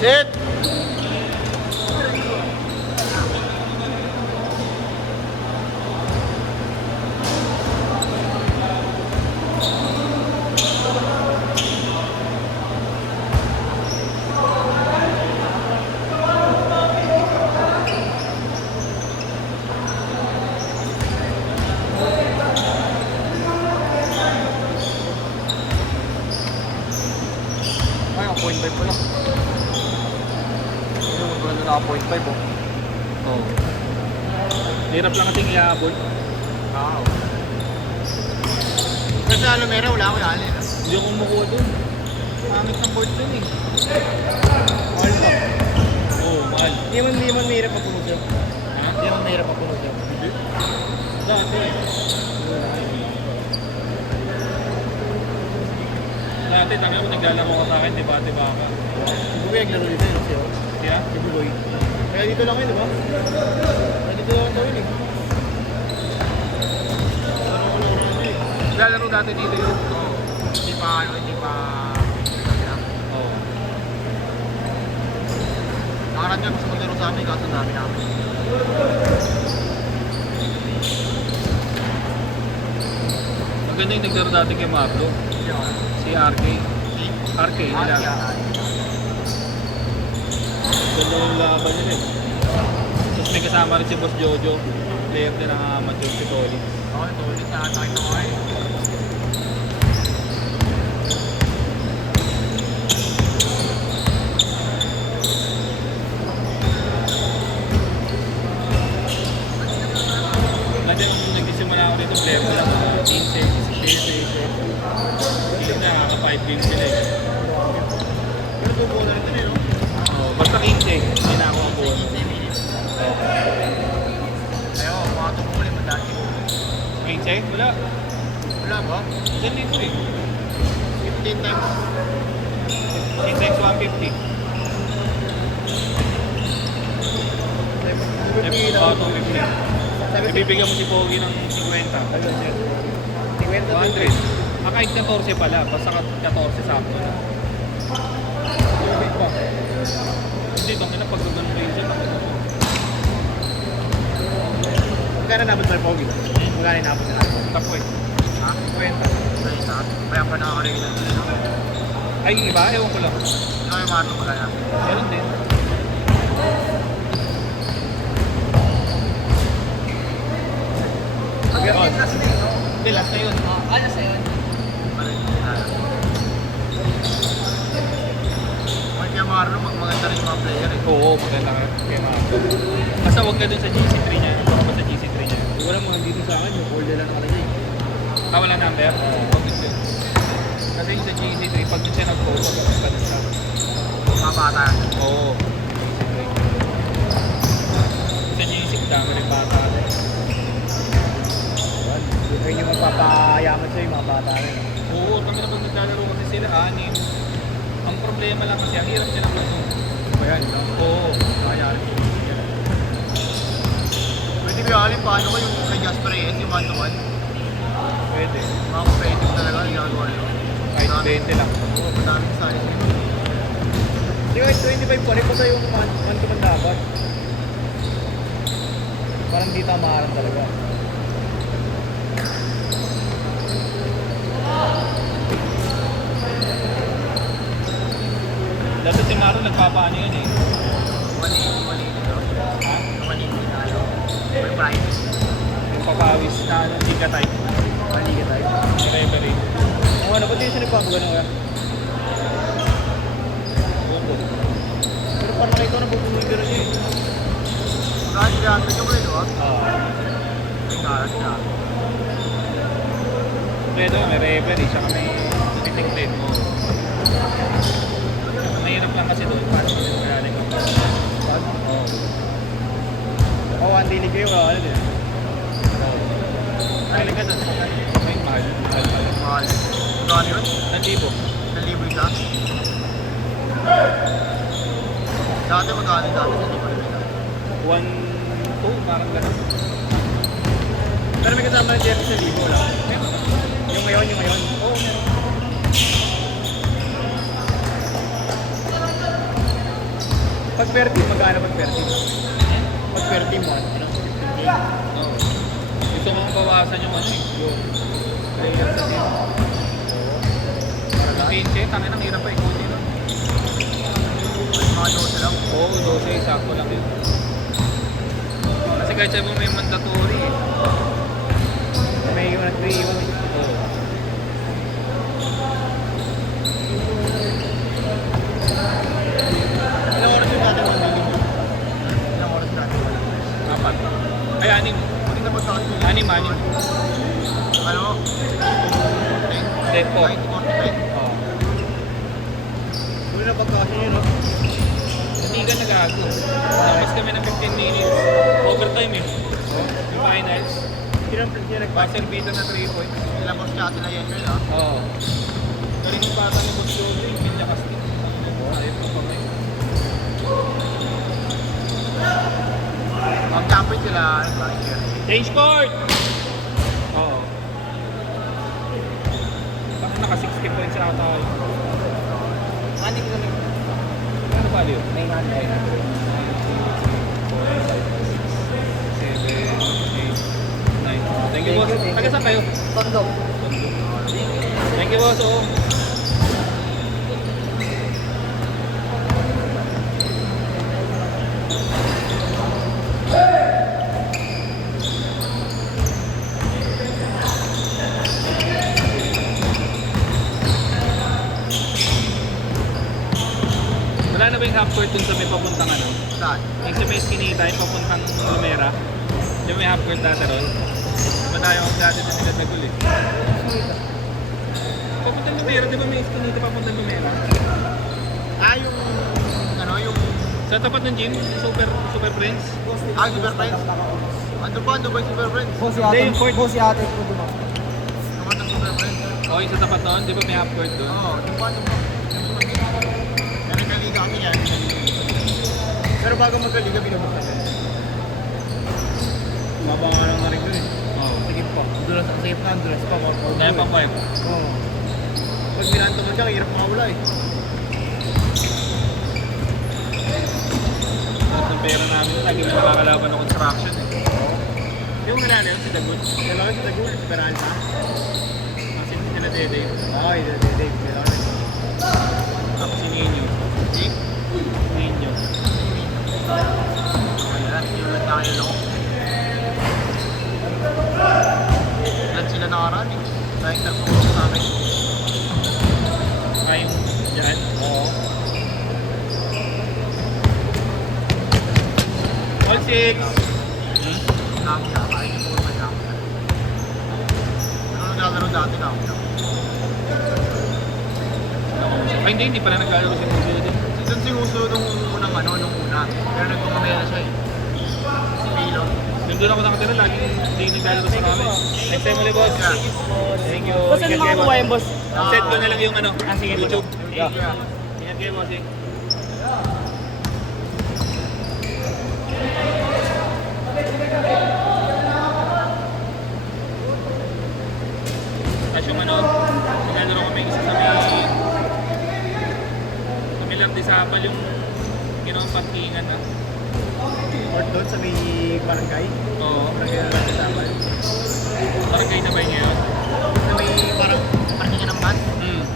Sit! Ay, ang 0.5 pala. Yung maganda na 0.5 oh. Oo. Hirap lang kasing iabot. Wow. Kasi Alomera, wala akong alin. Hindi ako kumukuha dun. Pangit ng board dun eh. Mahal pa. Oo, mahal. Hindi man mahirap papunog yun. Ha? Hindi man mahirap papunog yun. Hindi. Dati eh. Dati, tanga mo naglalaro ka sa akin, diba ka. Si Bugoy naglaro dito yun siya. Kaya? Si Bugoy. Kaya dito lang yun, di ba? Kaya dito lang daw yun eh. Naglalaro dati dito yun. Oo. Hindi pa. Oo. Nakaraan niya gusto maglaro sa amin, kaso ang dami namin. Maganda yung naglaro dati kay Marlo. Si RK. RK, nila. Ganda yung laban yun eh. Tapos may kasama rin si Boss Jojo. Player din ng amateur si Toli. Oo, ito ulit na attack na kayo. Kasi nung nagsisimula ako dito, player ko lang 15, 16, 17. Hindi na, naka 5 games sila eh. Pero tubuo na rin ito eh, no? Oh, basta 15, hindi na ako ang buwan. Ayaw, mga tubuo ulit madati. 15? Wala. Wala ba? Diyan dito eh. 15 times. 15 times 150. Oh, 250. Ibibigyan mo si Pogi ng 50. 50 200. Kahit 14 pala, basta 14 sakto na. Hindi, itong ina pag gano'n rin siya. Magkano nabot mo yung Pogi? Magkano nabot na natin? Tapo eh. Ha? 50. Ay, isa. Kaya pa nakakaregin ng dito. Ay, iba? Ewan ko lang. Ano yung mga ito magkano? Meron din. Hanggang last na yun, no? Hindi, last na yun. Last na yun? Kaya Marlo, maganda rin yung mga player eh. Oo, maganda ka kay Marco. Basta huwag ka dun sa GC3 niya. Huwag ka sa GC3 niya. Wala mga dito sa akin, yung folder lang nakalagay. Wala number? Huwag dun yun. Kasi yung sa GC3, pag dun siya nag-post, huwag ka dun sa... Mga bata. Oo. Sa GC, dami rin bata rin. Yun yung magpapayaman sa'yo, yung mga bata rin. Oo, kami na pag naglalaro kasi sila, anim. Ang problema lang kasi, ang hirap silang ano. Ba yan, no? Oo. Mayari. Pwede ba alin paano ko yung kay Jasper Reyes, yung 1-to-1? Pwede. Mga competitive talaga, yung ginagawa nyo. Kahit 20 lang. Oo, madami sa alis nyo. Hindi kahit 25 pa rin, basta yung 1-to-1 dapat. Parang di tamaran talaga. Dati si Maro nagpapaano yun eh. 180 daw. Ha? 180 na ano. May price. Yung papawis na ano, Giga type. Maliga tayo. Si referee. Ang ano, ba't yung siya nagpapagano ka? Bumbo. Pero parang nakita ko na bubumigil rin niya eh. Kahit siya, ito ko rin, di ba? May karat siya. Pero may referee, siya kami titingtin mo. Mahirap lang kasi doon, paano mo nagaling ako. Pag? Oo. Oo, ang dilig kayo, ano din? Galing ka doon. May mahal. Mahal. Magkano yun? 1,000. 1,000 isa? Dati magkano dati sa libre nila? 1,200, parang gano'n. Pero may kasama ng jersey sa libo lang. Yung ngayon, Oo, meron. Pag per team, magkano pag per team? Pag per team mo, ano? 15K? Oo. Gusto kong bawasan yung ano eh. Yung Player sa team. Para lahat. 15, tangin ang hirap pa ikutin. No? Mga 12 lang. Oo, 12, sakto lang yun. Kasi kahit sabi mo may mandatory eh. May iwan at 3 iwan. Oo. Ilang oras yung natin mag-meeting mo? Ilang oras natin? 4. Ay, 6. Hindi na magkakasin yun. 6. Ano? Then 4. Ay, 45. Oo. Huli na pagkakasin yun, no? Hindi ka nag-aago. Tapos kami ng 15 minutes. Overtime eh. Yung finals. Sino nagpasa? Buzzer beater na 3 points. Sila boss niya sila yan yun, ah. Oo. Galing yung bata ni Boss Jojo yung Kenya Casti. Ayop ko pa ngayon. Ang champion sila, ano ba? Change court! Oo. Baka naka 60 points ata tayo. Hindi ko naman. Ano ba yun? 900. 7, 8, 9. Thank you, boss. Taga saan kayo? Tondo. Thank you, boss. Oo. Wala na ba yung half court dun sa may papuntang ano? Saan? Yung sa may skinita, yung papuntang Lumera. Yung may half court data ron. Madayo ang dati na nilatagol eh. Papuntang Lumera, di ba may skinita papuntang Lumera? Ah, yung... Ano, yung... Sa tapat ng gym, Super Friends. Ah, Super Friends. Ano ba yung Super Friends? Hindi, yung court. Boss ate ko dun. Naman ng Super Friends. O, yung sa tapat noon, di ba may half court doon? Oo, yung ba? Kaya nagkaliga kami yan. Pero bago magkaliga, binubuk na siya. Mababa lang na rin doon eh. Oo. Sige po. Dulas, safe na, dulas pa. Dahil pang 5. Oo. Pag binantungan ka, hirap makawala eh. Tapos ng pera namin, lagi may nakakalaban ng construction eh. Yung wala na yun, si Dagun. Kailangan sa Tagul, Esperanza. Kasi hindi nila Dede. Oo, Dave. Kailangan. Tapos si Ninyo. Ninyo. Ayan, yung lang tayo lang. Ilan sila nakaraan eh. Dahil nagpupulong sa amin. Kayong dyan. Oo. All 6. Dami na, kaya yung puro may dami na. Ano naglalaro dati na ako? Ay hindi pala naglalaro si Mujo din. Doon si Uso nung unang ano, nung una. Pero nagpumamaya siya eh. Si Pilo. Nandun ako nakatira, lagi hindi naglalaro sa kami. Next time ulit, boss. Yeah. Thank you. Boss, ano mga kuha yung boss? Set ko na lang yung ano, sige, YouTube. Yeah. Ingat kayo, bossing. Tapos yung ano, naglalaro kami isa sa may Kamilang Disapal yung ginawang parkingan ha. Or doon sa may barangay. Oo. Barangay na lang kasama. Barangay na ba yun ngayon? Sa may parang parkingan ng van. Hmm.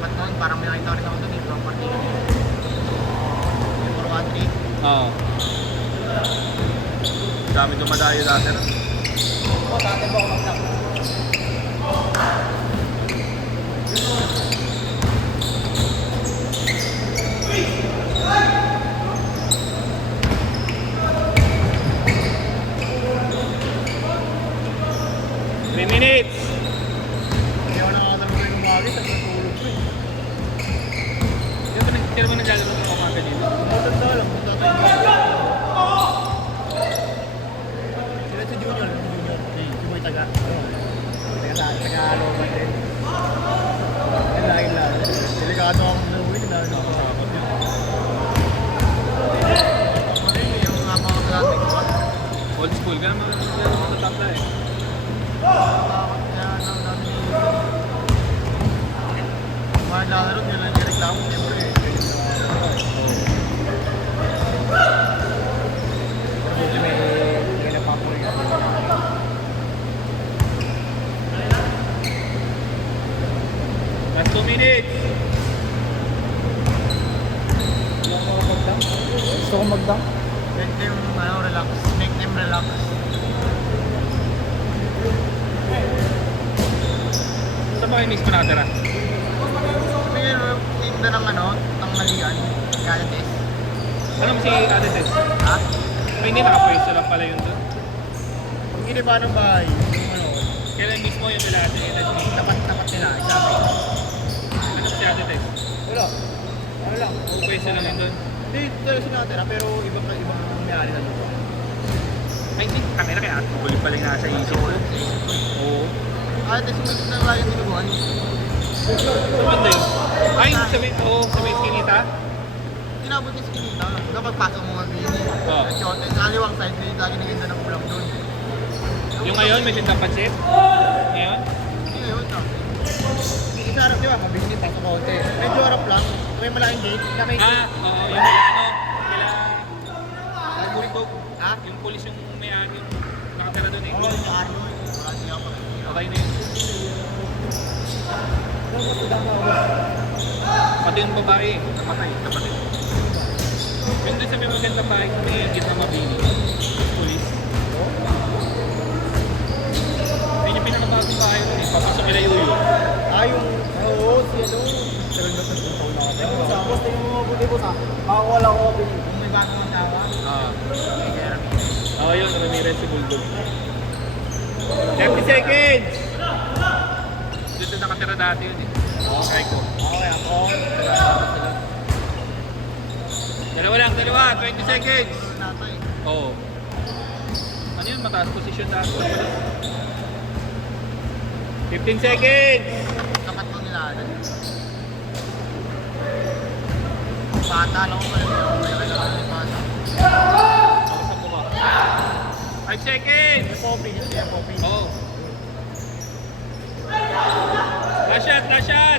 Ba't noon, parang may nakita ko rin ako doon eh. Parang parkingan. May puro country. Oo. Dami dumadayo dati no? Oo, dati ba ako mag-lock? Minutes! Hindi ako nakakatalo ko yung umagit. Tapos natulog ko eh. Kaya ba naglalaro ng umaga dito? Matanda lang. Punta tayo. Sila si Junior. Si Boy Taga. Taga-Aloman din. Yan lagi lang. Delikado ako ng uwi. Dahil ako sa akin. Yung mga mga dating ko. Old school ka naman matatapla eh. Mga lalaro nila yung reklamo. Siyempre. Gusto ko mag-dunk. Make them, relax. Make them relax. Saan ba kayo mismo nakatira? Sabi nga, tinda ng ng malian. Kaya test. Ano mo si Ate Tess? Ha? Ay, hindi nakapwesto lang pala yun doon. Pag giniba ng bahay, yung Kailan mismo yung nila Ate Tess? tapat nila, sabi. Ano si Ate Tess? Wala. Ano lang. Pwesto lang yun doon. Hindi, talaga sinatira, pero ibang may-ari na lupa. Ay, hindi. Kami na kaya Ate Buli pala yung nasa isip ko. Oo. Ay, test mo na lang yung tinubuhan. Saan banda yun? Ay, sa may skinita? Tinabot ni Skinita. Kapag pasok mo mabini. Oo. Sa kaliwang side, may lagi naganda ng ulam doon. Yung ngayon, may tindang pansit? Ngayon? Hindi ngayon, isa harap, di ba? Mabini, pasok ko konti. Medyo harap lang. May malaking gate. Na may Oo, yung kila... Bulldog. Ha? Yung pulis yung may-ari yung nakatira doon eh. Oo, yung Arnold. Wala siya ako. Okay na yun. Pati yung babae, napatay, kapatid. Yung doon sa may magandang bahay, may higit na mabini. Pulis. Ayun yung pinakabagong bahay doon eh. Papasok nila Yuyo. Oo, si Sarang na pagpuntaw na ako. Tapos tingin mo mabuti po sa makakawala ko kapili. Kung may bagong asawa, may Jeremy. Oo yun, Ramirez si Bulldog. 30 seconds! Dito nakatira dati yun eh. Oo, kaya ko. Okay, ako. Dalawa lang, 20 seconds! Natay. Oo. Ano yun, mataas posisyon dati. 15 seconds! Tapat ko nila. Bata lang ko. May kailangan ni Bata. Nakasap mo ba? 5 seconds! May Poppy. Hindi siya Poppy. Oo. Last shot, last shot!